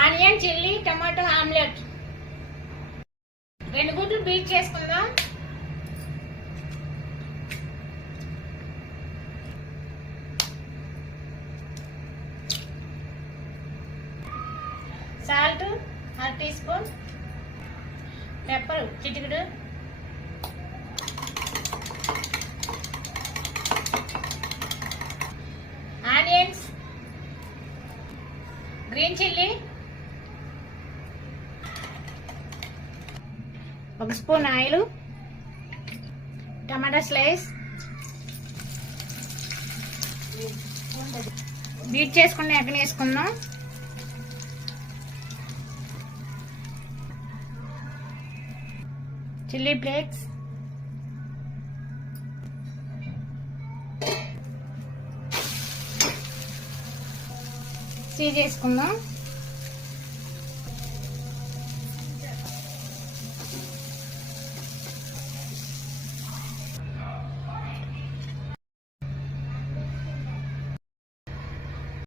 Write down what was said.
Onion chilli tomato omelette. రెండు గుడ్లు beat చేసుకుందాం. సాల్ట్ అర టీ స్పూన్ పెప్పర్ చిటికెడు. ఆనియన్స్ గ్రీన్ చిల్లీ ఒక spoon oil tomato slice beat చేసుకుని ఎక్కడ వేసుకుందాం. చిల్లీ ఫ్లేక్స్ సీ చేసుకుందాం.